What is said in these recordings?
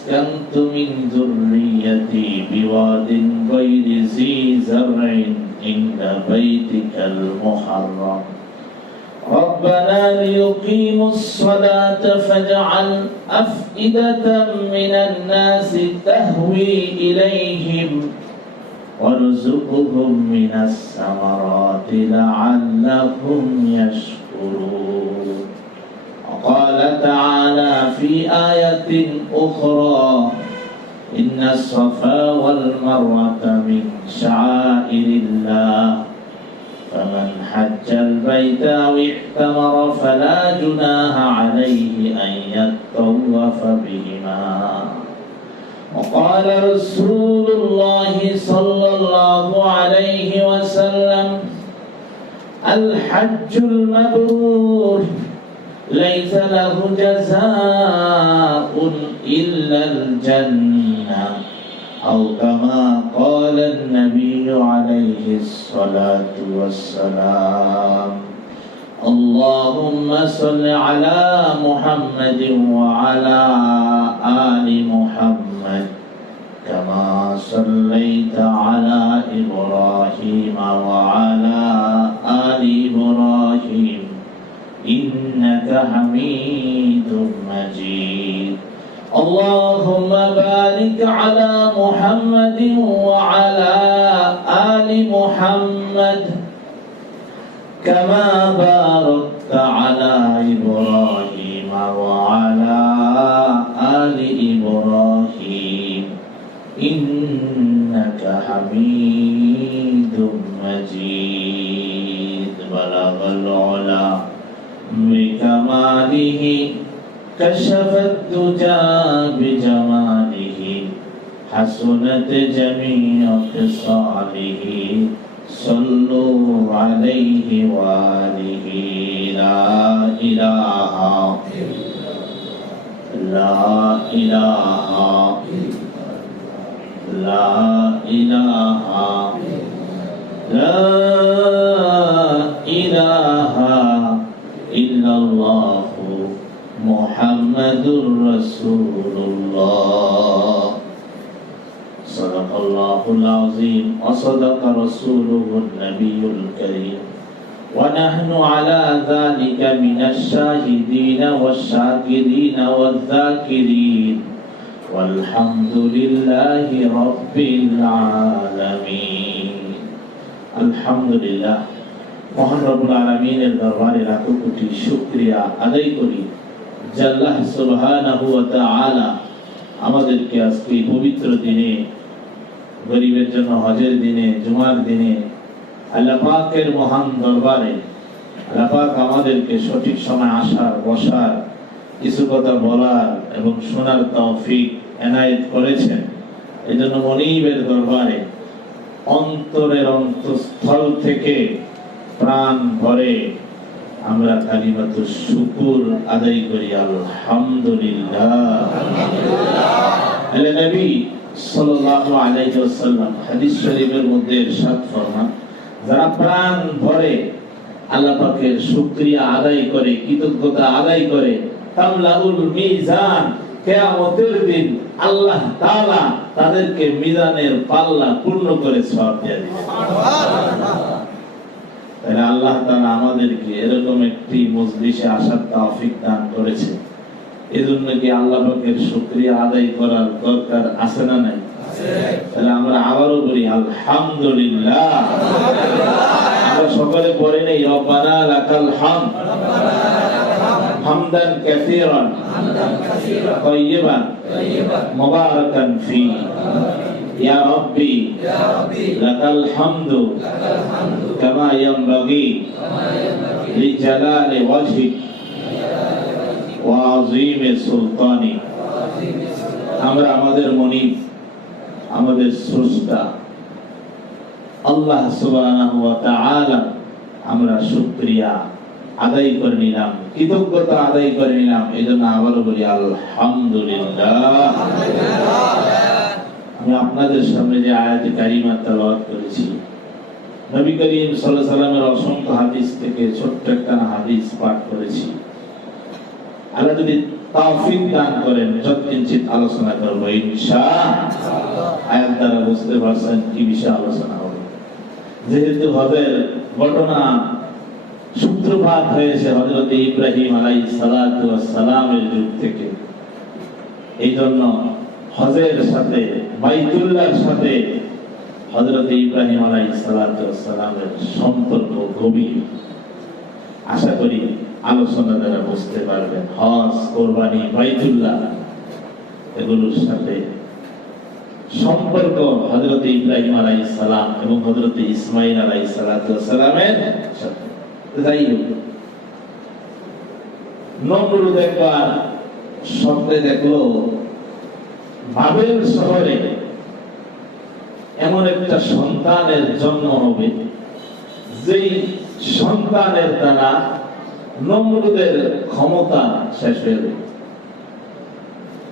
أسكنت من ذريتي بواد غير ذي زرع عند بيتك المحرم ربنا ليقيموا الصلاة فاجعل أفئدة من الناس تهوي إليهم وارزقهم من الثمرات لعلهم يشكرون. وقال تعالى في آية أخرى إن الصفا والمروة من شعائر الله فمن حج البيت أو اعتمر فلا جناح عليه أن يطوف بهما. وقال رسول الله صلى الله عليه وسلم الحج المبرور ليس له جزاء إلا الجنة أو كما قال النبي عليه الصلاة والسلام. اللهم صل على محمد وعلى آل محمد كما صليت على إبراهيم وعلى آل إبراهيم إنك حميد مجيد. اللهم بارك على محمد وعلى آل محمد كما باركت على إبراهيم وعلى آل إبراهيم إنك حميد مجيد. بلغ العلا بكماله كشف الدجى بجماله حسنت جميع خصاله صلوا عليه وآله. لا إله لا إله لا إله لا إله إلا الله محمد رسول الله. صدق الله العظيم وصدق رسوله النبي الكريم ونحن على ذلك من الشاهدين والشاكرين والذاكرين والحمد لله رب العالمين. الحمد لله মহান রব্বুল আলামিনের দরবারে লাখো কোটি শুকরিয়া আদায় করি যে আল্লাহ সুবহানাহু ওয়া তাআলা আমাদেরকে আজকে পবিত্র দিনে, গরিবের জন্য হজের দিনে, জুমার দিনে আল্লাহ পাকের মহান দরবারে আল্লাহ পাক আমাদেরকে সঠিক সময় আসার, বসার, কিছু কথা বলার এবং শোনার তৌফিক এনায়েত করেছেন। এজন্য মনিবের দরবারে অন্তরের অন্তঃস্থল থেকে প্রাণ ভরে আমরা কালিমাতুশ শুকর আদায় করি আলহামদুলিল্লাহ। আল্লাহ নবী সাল্লাল্লাহু আলাইহি ওয়াসাল্লাম হাদিস শরীফের মধ্যে ইরশাদ ফরমান, যারা প্রাণ ভরে আল্লাহ পাকের শুকরিয়া আদায় করে, কৃতজ্ঞতা আদায় করে, তামলাউল মিজান, কিয়ামতের দিন আল্লাহ তাআলা তাদেরকে মিজানের পাল্লা পূর্ণ করে সওয়াব দিয়ে দিবেন। সুবহানাল্লাহ। তাহলে আল্লাহ তাআলা আমাদেরকে এরকম একটি মজলিসে আসার তৌফিক দান করেছে। এজন্য কি আল্লাহ পাকের শুকরিয়া আদায় করার দরকার আছে না নাই? আছে। তাহলে আমরা আবারও বলি আলহামদুলিল্লাহ। আমরা সকলে পড়ে নেই রব্বানা লাকাল হামদ হামদান কাসীরান তাইয়িবান মুবারাকান ফি ইয়া রাব্বি লাকাল হামদু কামা ইয়ানবাগি লিজালালি ওয়াজহিক ওয়া আযীমি সুলতানি। আমরা আমাদের মনিব, আমাদের স্রষ্টা আল্লাহ সুবহানাহু ওয়া তাআলা আমরা শুকরিয়া আদায় করে নিলাম, কৃতজ্ঞতা আদায় করে নিলাম। এজন্য আবারও বলি আলহামদুলিল্লাহ। আমি আপনাদের সামনে যে আয়াতে কারিমা তেলাওয়াত করেছি, নবী করিম সাল্লাল্লাহু আলাইহি ওয়াসাল্লামের অসংখ্য হাদিস থেকে ছোট্ট একটা হাদিস পাঠ করেছি। আল্লাহ যদি তৌফিক দান করেন যৎকিঞ্চিত আলোচনা করব ইনশাআল্লাহ। আয়াত দ্বারা বুঝতে পারছেন কি বিষয়ে আলোচনা হবে। যেহেতু হজের ঘটনা সূত্রপাত হয়েছে হযরত ইব্রাহিম আলাইহিস সালাতু ওয়াস সালামের যুগ থেকে, এই জন্য হজের সাথে বাইতুল্লাহর সাথে হযরত ইব্রাহিম আলাইহিস সালাতু ওয়াস সালামের সম্পর্ক গভীর। আশা করি আলোচনা দ্বারা বুঝতে পারবেন হজ, কুরবানি, বাইতুল্লাহ এগুলোর সাথে সম্পর্ক হযরত ইব্রাহিম আলাইহিস সালাম এবং হযরত ইসমাঈল আলাইহিস সালাতু ওয়াস সালামের সাথে। যাই হোক, নমরুদ একবার স্বপ্নে দেখলো বাবেল শহরে এমন একটা সন্তানের জন্ম হবে যেই সন্তানের দ্বারা নমরুদের ক্ষমতা শেষ হয়ে যাবে।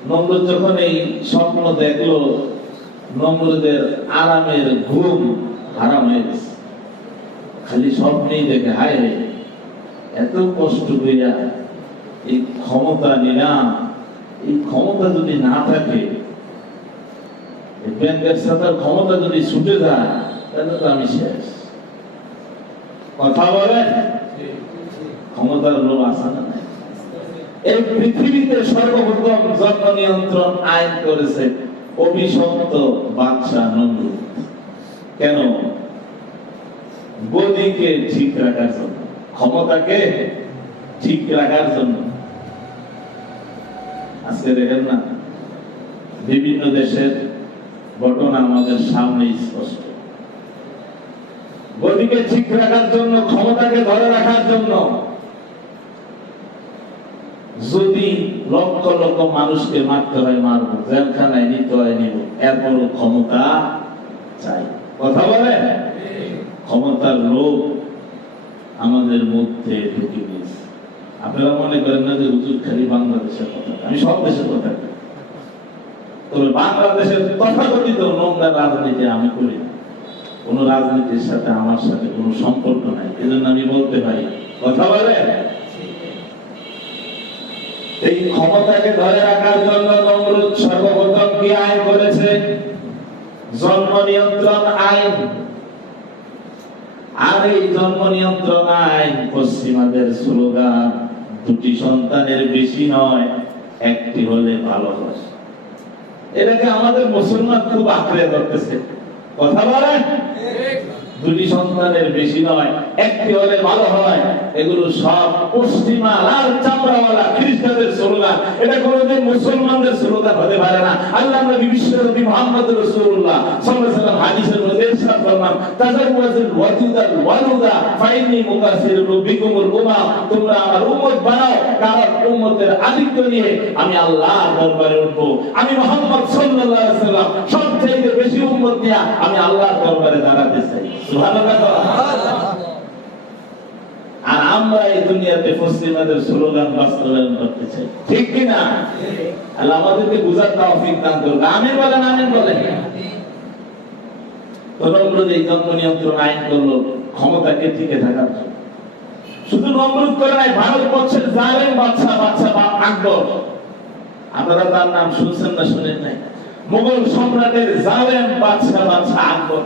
নমরুদ যখন এই স্বপ্ন দেখলো, নমরুদের আরামের ঘুম হারাম হয়ে গেছে। খালি স্বপ্নেই দেখে হায় রে, এত কষ্ট করিয়া এই ক্ষমতা নিলাম, এই ক্ষমতা যদি না থাকে, ব্যাংকের সাথে ক্ষমতা যদি ছুটে যায়, তাহলে তো আমি শেষ। কথা বলেন, ক্ষমতার লোভ আছে না? এই পৃথিবীতে সর্বপ্রথম জন্ম নিয়ন্ত্রণ আইন করেছে অভিশপ্ত বাদশা নমরুদ। কেন? গদিকে ঠিক রাখার জন্য, ক্ষমতাকে ঠিক রাখার জন্য। আজকে দেখেন না, বিভিন্ন দেশের ঘটনা আমাদের সামনে স্পষ্ট। গদিকে ঠিক রাখার জন্য, ক্ষমতাকে ধরে রাখার জন্য যদি লক্ষ লক্ষ মানুষকে মারতে হয় মারবো, জেলখানায় নিতে হয় নিব, এরপরও ক্ষমতা চাই। কথা বলে, ক্ষমতার লোভ আমাদের মধ্যে ঢুকে গেছে। আপনারা মনে করেন না যে হুজুর খালি বাংলাদেশের কথা, আমি সব দেশের কথা বলি। তবে বাংলাদেশের তথাকথিত নোংরা রাজনীতি আমি করি না। কোন রাজনীতির সাথে আমার সাথে কোনো সম্পর্ক নাই, এজন্য আমি বলতে পারি। কথা বলে, এই ক্ষমতাকে ধরে রাখার জন্য নমরুদ সর্বপ্রথম কি আইন করেছে? জন্ম নিয়ন্ত্রণ আইন। আর এই জন্ম নিয়ন্ত্রণ আইন পশ্চিমাদের স্লোগান, দুটি সন্তানের বেশি নয়, একটি হলে ভালো হয়। এটাকে আমাদের মুসলমান খুব আঁকড়ে ধরতেছে। কথা বলেন, দুটি সন্তানের বেশি নয়, একটি হলে ভালো হয়। এগুলো সব পশ্চিমা লাল চামড়াওয়ালা খ্রিস্টানদের স্লোগান। এটা কোনোদিন মুসলমানদের স্লোগান হতে পারে না। আল্লাহ নবী বিশ্বনবী মুহাম্মদ রাসূলুল্লাহ সাল্লাল্লাহু আলাইহি ওয়াসাল্লাম হাদিসের মধ্যে ইরশাদ ফরমান, তাজাওয়াজুল ওয়াজুদাল ওয়ালুদা ফাইন্নী মুকাসসিরু বিকুমুল উম্মাহ, তোমরা আমার উম্মত বানাও, কারণ উম্মতের আধিক্য নিয়ে আমি আল্লাহর দরবারে উঠবো। আমি মুহাম্মদ সাল্লাল্লাহু আলাইহি ওয়াসাল্লাম সবচেয়ে বেশি উম্মত নিয়ে আমি আল্লাহর দরবারে দাঁড়াতে চাই। সুবহানাল্লাহ। আর আমরা এই দুনিয়াতে পশ্চিমাদের স্লোগান বাস্তবায়ন করতে চাই, ঠিক কি না? আল্লাহ আমাদেরকে বুঝার তৌফিক দান করুন। আমিন বলেন, আমিন বলেন। নমরুদ এই জন্ম নিয়ন্ত্রণ আইন করলো ক্ষমতাকে টিকে থাকার জন্য। শুধু নমরুদ করে নাই, ভারতবর্ষের জালেম বাদশা আকবর, আপনারা তার নাম শুনছেন না শুনেন নাই? মুঘল সম্রাটের জালেম বাদশা আকবর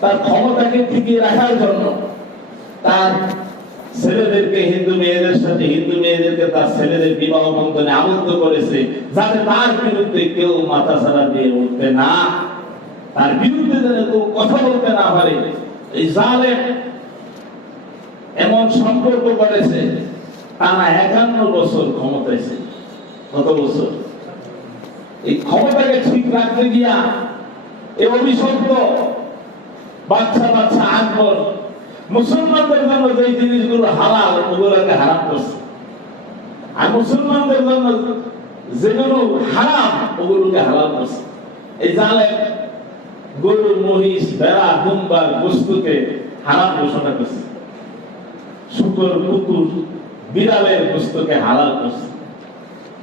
তার ক্ষমতাকে টিকিয়ে রাখার জন্য তার ছেলেদেরকে হিন্দু মেয়েদের সাথে, হিন্দু মেয়েদেরকে তার ছেলেদের বিবাহ বন্ধনে আবদ্ধ করেছে, যাতে তার বিরুদ্ধে কেউ মাথা ছাড়া দিয়ে উঠতে না, তার বিরুদ্ধে যেন কেউ কথা বলতে না পারে। এই জালেম এমন সম্পর্ক করেছে, টানা 51 বছর ক্ষমতায় ছিল। কত বছর? এই ক্ষমতাকে ঠিক রাখতে গিয়া এই অভিশপ্ত বাচ্চা আকবর মুসলমানদের জন্য যে জিনিসগুলো হালাল ওগুলোকে হারাম করছে, আর মুসলমানদের জন্য যেগুলো হারাম ওগুলোকে হালাল করছে। এই জালেম গরু, মহিষ, ভেড়া, দুম্বার বস্তুকে হারাম ঘোষণা করছে, শুকর, কুকুর, বিড়ালের বস্তুকে হালাল করছে।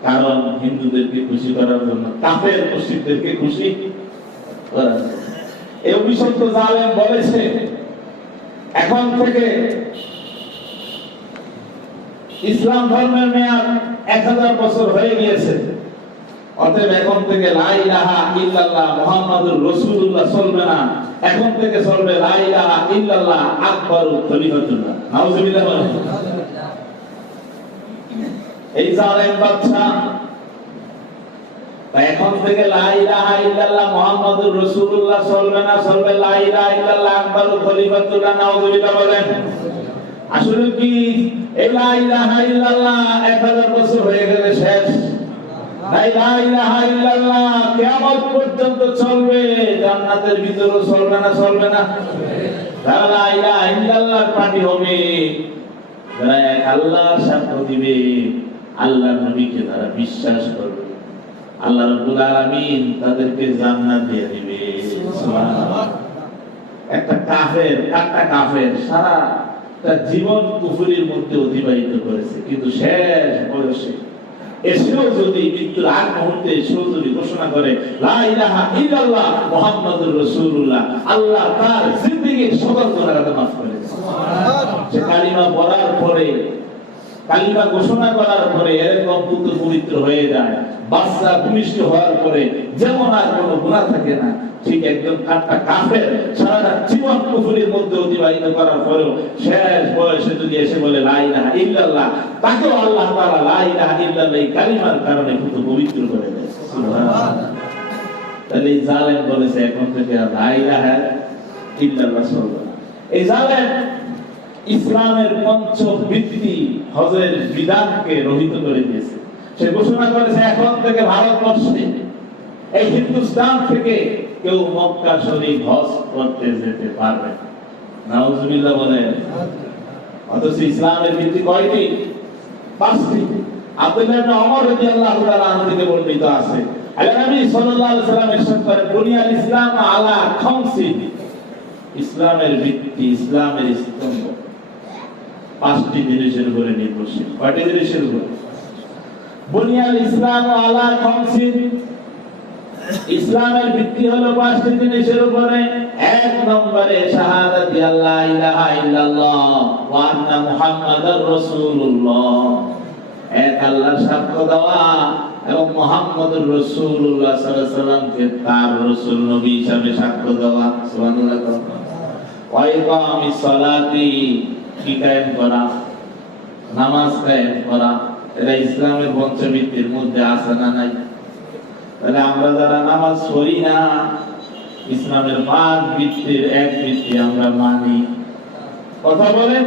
কারণ হিন্দুদেরকে খুশি করার জন্য, কাফের মুশরিকদেরকে খুশি করার জন্য। এই অভিশপ্ত জালেম বলেছে, এখন থেকে ইসলাম ধর্মের মেয়াদ 1000 বছর হয়ে গিয়েছে। অতএব এখন থেকে লা ইলাহা ইল্লাল্লাহ মুহাম্মাদুর রাসূলুল্লাহ চলবে না, এখন থেকে চলবে লা ইলাহা ইল্লাল্লাহ আকবরুল খলিফাতুল্লাহ। নাউজুবিল্লাহ। এই জালেম বাদশা এখন থেকে লা ইলাহা ইল্লাল্লাহ মুহাম্মাদুর রাসূলুল্লাহ চলবে না, চলবে লা ইলাহা ইল্লাল্লাহ আকবরুল খলিফাতুল্লাহ। নাউজুবিল্লাহ বলেন। আসলে কি এই লা ইলাহা ইল্লাল্লাহ 1000 বছর হয়ে গেলে শেষ? লা ইলাহা ইল্লাল্লাহ কিয়ামত পর্যন্ত চলবে, জান্নাতের ভিতরে চলবে না, চলবে না। লা ইলাহা ইল্লাল্লাহ পার্টি হবে যারা এক আল্লাহর সাক্ষ্য দিবে, আল্লাহর নবীকে তারা বিশ্বাস করবে, আল্লাহ রাব্বুল আলামিন তাদেরকে জান্নাত দিয়ে দিবে। সুবহানাল্লাহ। একটা কাফের সারা তার জীবন কুফরির মধ্যে অতিবাহিত করেছে, কিন্তু শেষ বয়সে এসেও যদি মৃত্যুর আগ মুহূর্তে এসেও যদি ঘোষণা করে লা ইলাহা ইল্লাল্লাহ মুহাম্মাদুর রাসূলুল্লাহ, আল্লাহ তার জিন্দেগীর সকল গুনাহকে মাফ করে দেন। সে কালিমা পড়ার পরে, কালিমা ঘোষণা করার পরে এরকম পুত্র পবিত্র হয়ে যায়, বাচ্চা ভূমিষ্ঠ হওয়ার পরে যেমন আর কোনো গুনাহ থাকে না, ঠিক একদম কাফের সারাটা জীবন কুফরির মধ্যে অতিবাহিত করার পরেও শেষ বয়সে যদি এসে বলে লা ইলাহা ইল্লাল্লাহ, তাকেও আল্লাহ তাআলা লা ইলাহা ইল্লাল্লাহ এই কালিমার কারণে পুত্র পবিত্র করে দেন। সুবহানাল্লাহ। তাহলে এই জালেম বলেছে এখন থেকে লা ইলাহা ইল্লাল্লাহ চলবে না। এই জালেম ইসলামের পঞ্চবৃত্তি হজের বিধানকে রহিত করে দিয়েছে। সে ঘোষণা করেছে এখন থেকে ভারতবর্ষে এই হিন্দুস্তান থেকে কেউ মক্কা শরীফ হজ করতে যেতে পারবে না। নাউজুবিল্লাহ বলেন। অথচ ইসলামের ভিত্তি কয়টি? 5টি। আব্দুল্লাহ ইবনে ওমর রাদিয়াল্লাহু তাআলা আনহু থেকে বর্ণিত আছে, আল্লাহ নবী সাল্লাল্লাহু আলাইহি ওয়াসাল্লাম ইরশাদ করেন, বুনিয়াল ইসলাম আলা খামসিন। ইসলামের ভিত্তি, ইসলামের স্তম্ভ 5টি জিনিসের উপরে নির্ভরশীল। কয়টি জিনিসের উপর? বুনিয়াল ইসলাম আলা খামসিন। ইসলামের ভিত্তি হলো 5টি জিনিসের উপরে। 1 নম্বরে শাহাদাত লা ইলাহা ইল্লাল্লাহ ওয়া আন্না মুহাম্মাদার রাসূলুল্লাহ, এক আল্লাহর সাক্ষ্য দেওয়া এবং মুহাম্মদুর রাসূলুল্লাহ সাল্লাল্লাহু আলাইহি ওয়াসাল্লামকে তার রাসূল নবী হিসেবে সাক্ষ্য দেওয়া। সুবহানাল্লাহ। ওয়া ইকামিস সালাতি, কি কায়েম করা, নামাজ কায়েম করা। এটা ইসলামের পঞ্চভিত্তির মধ্যে আছে না নাই? তাহলে আমরা যারা নামাজ পড়ি না, ইসলামের 5 ভিত্তির এক ভিত্তি আমরা মানি। কথা বলেন,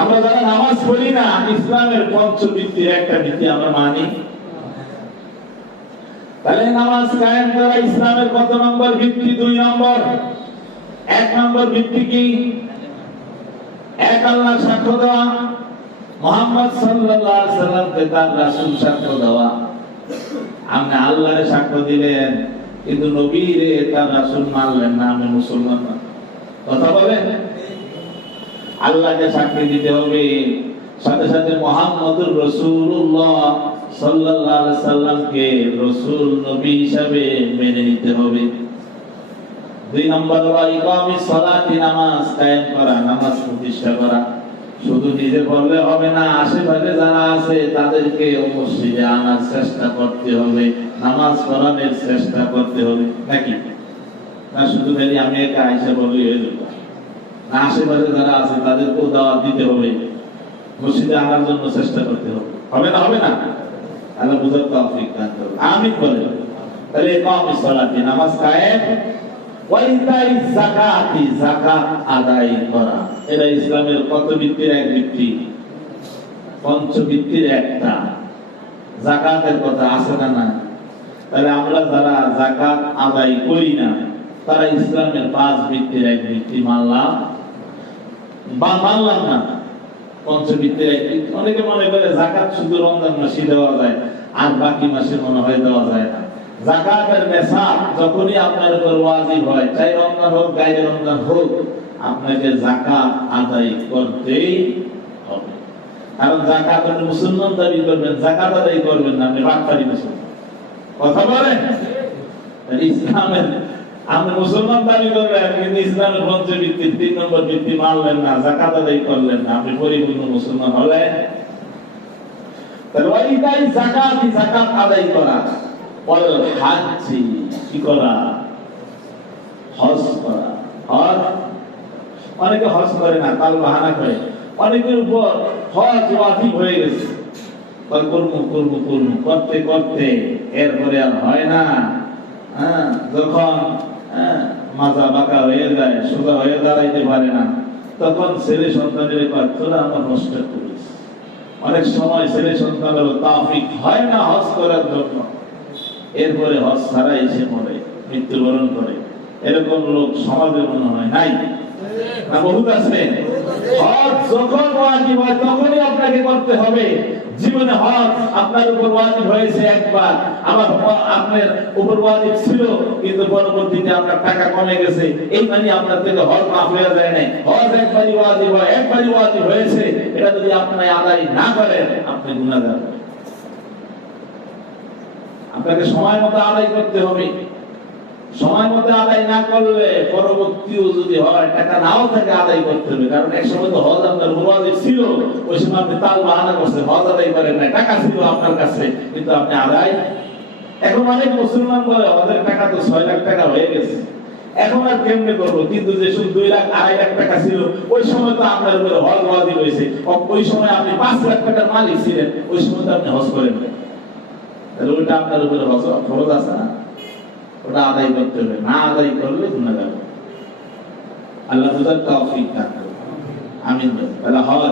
আমরা যারা নামাজ পড়ি না, ইসলামের পঞ্চভিত্তির একটা ভিত্তি আমরা মানি। তাহলে নামাজ কায়েম করা ইসলামের কত নম্বর ভিত্তি? 2 নম্বর। 1 নম্বর ভিত্তি কি? এক আল্লাহ সাক্ষ্য দেওয়া, মুহাম্মদ সাল্লাল্লাহু আলাইহি সাল্লামকে তার রাসূল সাক্ষ্য দেওয়া। আপনি আল্লাহরে সাক্ষ্য দিলেন কিন্তু নবীরে তার রাসূল মানলেন না, আপনি মুসলমান না। কথা বলেন। আল্লাহকে সাক্ষী দিতে হবে, সাথে সাথে মুহাম্মদুর রাসূলুল্লাহ সাল্লাল্লাহু আলাইহি সাল্লামকে রাসূল নবী হিসাবে মেনে নিতে হবে। 2 নম্বর হলো ইকামিস সালাতি, নামাজ কায়েম করা, নামাজ প্রতিষ্ঠা করা। শুধু নিজে পড়লে হবে না, আশেপাশে যারা আছে তাদেরকে মসজিদে আনার চেষ্টা করতে হবে, নামাজ পড়ানোর চেষ্টা করতে হবে। নাকি না শুধু খালি আমি একা আইসা বলি হয়ে যাবে না, আশেপাশে যারা আছে তাদেরকেও দাওয়াত দিতে হবে, মসজিদে আনার জন্য চেষ্টা করতে হবে। হবে না? হবে না? আল্লাহ বুঝার তৌফিক দান করুন। আমিন বলেন। তাহলে ইকামিস সালাতি, নামাজ কায়েম, ওয়া ইতাইজ যাকাতি, যাকাত আদায় করা। এটা ইসলামের কত ভিত্তির এক ভিত্তি? পঞ্চভিত্তির একটা। যাকাতের কথা আছে না না? তাহলে আমরা যারা যাকাত আদায় করি না, তারা ইসলামের 5 ভিত্তির এক ভিত্তি মানলাম বা মানলাম না। পঞ্চভিত্তির এক ভিত্তি। অনেকে মনে করে যাকাত শুধু রমজান মাসে দেওয়া যায়, আর বাকি মাসে মনে হয় দেওয়া যায় না। যাকাতের নিসাব যখনই আপনার উপর ওয়াজিব হয়, চাই রমজান হোক গায়রে রমজান হোক, আপনাকে যাকাত আদায় করতেই হবে। কারণ যাকাত আপনি মুসলমান দাবি করবেন, যাকাত আদায় করবেন না, আপনি বাটপারি মুসলমান। কথা বলেন। ইসলামের আপনি মুসলমান দাবি করবেন কিন্তু ইসলামের পঞ্চভিত্তির 3 নম্বর ভিত্তি মানলেন না, যাকাত আদায় করলেন না, আপনি পরিপূর্ণ মুসলমান হলেন? তাহলে ওইটাই যাকাত, যাকাত আদায় করা। ওয়াল হাজ্জি, কি করা? হজ করা। হজ অনেকে হজ করে না, তাল বাহানা করে। অনেকের উপর হজ ওয়াজিব হয়ে গেছে, করতে করতে এরপরে আর হয় না। যখন মাজা বাঁকা হয়ে যায়, সোজা হয়ে দাঁড়াইতে পারে না, তখন ছেলে সন্তানের তোরা আমার নষ্ট করিস। অনেক সময় ছেলে সন্তানের তাওফিক হয় না হজ করার জন্য, এরপরে হজ ছাড়াই এসে মরে, মৃত্যুবরণ করে। এরকম লোক সমাজে মনে হয় নাই না? বহুত আছে। হজ যখন ওয়াজিব হয় তখনই আপনাকে করতে হবে। জীবনে হজ আপনার উপর ওয়াজিব হয়েছে একবার, আবার আপনার উপর ওয়াজিব ছিল, কিন্তু পরবর্তীতে আপনার টাকা কমে গেছে, এই মানে আপনার থেকে হজ মাফ হয়ে যায় নাই। হজ একবারই ওয়াজিব হয়, একবারই ওয়াজিব হয়েছে, এটা যদি আপনি আদায় না করেন আপনি গুনাহগার। আপনাকে সময় মতো আদায় করতে হবে। সময় মতো আদায় না করলে পরবর্তীও যদি হয়, টাকা নাও থাকে, আদায় করতে হবে। কারণ এক সময় তো হজ আপনার ওয়াজিব ছিল, ওই সময় আপনি তাল বাহানা করছেন, হজ আদায় করেন না, টাকা ছিল আপনার কাছে কিন্তু আপনি আদায়। এখন অনেক মুসলমান বলে হজের টাকা তো 6 লাখ টাকা হয়ে গেছে, এখন আর কেমনে করবো? কিন্তু যে শুধু 2 লাখ 2.5 লাখ টাকা ছিল, ওই সময় তো আপনার উপরে হজ ওয়াজিব হয়েছে। ওই সময় আপনি 5 লাখ টাকার মালিক ছিলেন, ওই সময় তো আপনি হজ করেন না, তাহলে ওইটা আপনার উপরে হজ ফরজ আছে না? ওটা আদায় করতে হবে, না আদায় করলে গুনাহগার। আল্লাহ তাআলা তৌফিক দান করুন। আমিন। তাহলে হজ